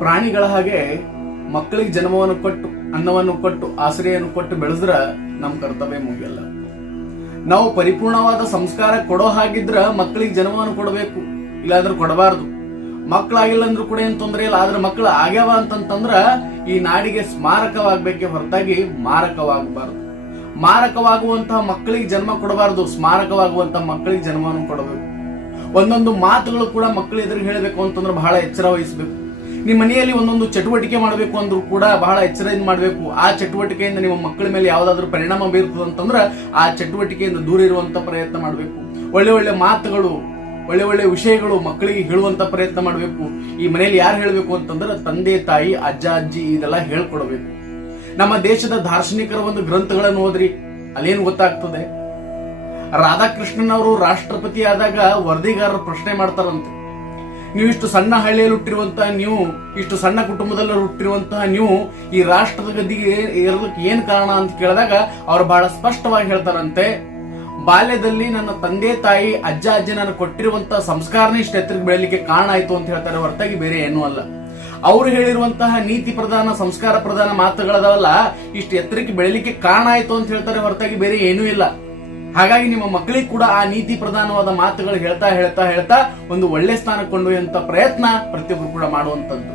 ಪ್ರಾಣಿಗಳ ಹಾಗೆ ಮಕ್ಕಳಿಗೆ ಜನ್ಮವನ್ನು ಕೊಟ್ಟು ಅನ್ನವನ್ನು ಕೊಟ್ಟು ಆಶ್ರಯವನ್ನು ಕೊಟ್ಟು ಬೆಳೆದ್ರ ನಮ್ ಕರ್ತವ್ಯ ಮುಗಿಯಲ್ಲ. ನಾವು ಪರಿಪೂರ್ಣವಾದ ಸಂಸ್ಕಾರ ಕೊಡೋ ಹಾಗಿದ್ರ ಮಕ್ಕಳಿಗೆ ಜನ್ಮವನ್ನು ಕೊಡಬೇಕು, ಇಲ್ಲಾಂದ್ರೆ ಕೊಡಬಾರದು. ಮಕ್ಕಳಾಗಿಲ್ಲ ಅಂದ್ರೂ ಕೂಡ ಏನ್ ತೊಂದರೆ ಇಲ್ಲ. ಆದ್ರೆ ಮಕ್ಕಳು ಆಗ್ಯಾವ ಅಂತಂದ್ರ ಈ ನಾಡಿಗೆ ಸ್ಮಾರಕವಾಗಬೇಕೆ ಹೊರತಾಗಿ ಮಾರಕವಾಗಬಾರದು. ಮಾರಕವಾಗುವಂತಹ ಮಕ್ಕಳಿಗೆ ಜನ್ಮ ಕೊಡಬಾರದು, ಸ್ಮಾರಕವಾಗುವಂತಹ ಮಕ್ಕಳಿಗೆ ಜನ್ಮವನ್ನು ಕೊಡಬೇಕು. ಒಂದೊಂದು ಮಾತುಗಳು ಕೂಡ ಮಕ್ಕಳು ಎದುರಿಗೆ ಹೇಳಬೇಕು ಅಂತಂದ್ರೆ ಬಹಳ ಎಚ್ಚರ ವಹಿಸಬೇಕು. ನಿಮ್ಮ ಮನೆಯಲ್ಲಿ ಒಂದೊಂದು ಚಟುವಟಿಕೆ ಮಾಡಬೇಕು ಅಂದ್ರೂ ಕೂಡ ಬಹಳ ಎಚ್ಚರದಿಂದ ಮಾಡಬೇಕು. ಆ ಚಟುವಟಿಕೆಯಿಂದ ನಿಮ್ಮ ಮಕ್ಕಳ ಮೇಲೆ ಯಾವ್ದಾದ್ರು ಪರಿಣಾಮ ಬೀರ್ತದೆ ಅಂತಂದ್ರೆ ಆ ಚಟುವಟಿಕೆಯಿಂದ ದೂರ ಇರುವಂತ ಪ್ರಯತ್ನ ಮಾಡಬೇಕು. ಒಳ್ಳೆ ಒಳ್ಳೆ ಮಾತುಗಳು, ಒಳ್ಳೆ ಒಳ್ಳೆ ವಿಷಯಗಳು ಮಕ್ಕಳಿಗೆ ಹೇಳುವಂತ ಪ್ರಯತ್ನ ಮಾಡಬೇಕು. ಈ ಮನೆಯಲ್ಲಿ ಯಾರು ಹೇಳಬೇಕು ಅಂತಂದ್ರೆ ತಂದೆ ತಾಯಿ, ಅಜ್ಜ ಅಜ್ಜಿ ಇದೆಲ್ಲ ಹೇಳ್ಕೊಡ್ಬೇಕು. ನಮ್ಮ ದೇಶದ ದಾರ್ಶನಿಕರ ಒಂದು ಗ್ರಂಥಗಳನ್ನು ಓದ್ರಿ, ಅಲ್ಲೇನು ಗೊತ್ತಾಗ್ತದೆ. ರಾಧಾಕೃಷ್ಣನ್ ಅವರು ರಾಷ್ಟ್ರಪತಿ ಆದಾಗ ವರದಿಗಾರರು ಪ್ರಶ್ನೆ ಮಾಡ್ತಾರಂತೆ, ನೀವು ಇಷ್ಟು ಸಣ್ಣ ಹಳ್ಳಿಯಲ್ಲಿ ಹುಟ್ಟಿರುವಂತಹ ನೀವು, ಇಷ್ಟು ಸಣ್ಣ ಕುಟುಂಬದಲ್ಲಿ ಹುಟ್ಟಿರುವಂತಹ ನೀವು ಈ ರಾಷ್ಟ್ರದ ಗದ್ದಿಗೆ ಇರೋದಕ್ಕೆ ಏನ್ ಕಾರಣ ಅಂತ ಕೇಳಿದಾಗ ಅವ್ರು ಬಹಳ ಸ್ಪಷ್ಟವಾಗಿ ಹೇಳ್ತಾರಂತೆ, ಬಾಲ್ಯದಲ್ಲಿ ನನ್ನ ತಂದೆ ತಾಯಿ ಅಜ್ಜ ಅಜ್ಜಿ ನಾನು ಕೊಟ್ಟಿರುವಂತಹ ಸಂಸ್ಕಾರನೇ ಇಷ್ಟು ಎತ್ತರಕ್ಕೆ ಬೆಳಲಿಕ್ಕೆ ಕಾರಣ ಆಯ್ತು ಅಂತ ಹೇಳ್ತಾರೆ, ಹೊರತಾಗಿ ಬೇರೆ ಏನೂ ಅಲ್ಲ. ಅವರು ಹೇಳಿರುವಂತಹ ನೀತಿ ಪ್ರಧಾನ ಸಂಸ್ಕಾರ ಪ್ರಧಾನ ಮಾತುಗಳದಲ್ಲ ಇಷ್ಟು ಎತ್ತರಕ್ಕೆ ಬೆಳಲಿಕ್ಕೆ ಕಾರಣ ಆಯ್ತು ಅಂತ ಹೇಳ್ತಾರೆ, ಹೊರತಾಗಿ ಬೇರೆ ಏನೂ ಇಲ್ಲ. ಹಾಗಾಗಿ ನಿಮ್ಮ ಮಕ್ಕಳಿಗೆ ಕೂಡ ಆ ನೀತಿ ಪ್ರಧಾನವಾದ ಮಾತುಗಳು ಹೇಳ್ತಾ ಹೇಳ್ತಾ ಹೇಳ್ತಾ ಒಂದು ಒಳ್ಳೆ ಸ್ಥಾನ ಕೊಂಡೊಯ್ಯುವಂತ ಪ್ರಯತ್ನ ಪ್ರತಿಯೊಬ್ಬರು ಕೂಡ ಮಾಡುವಂತದ್ದು.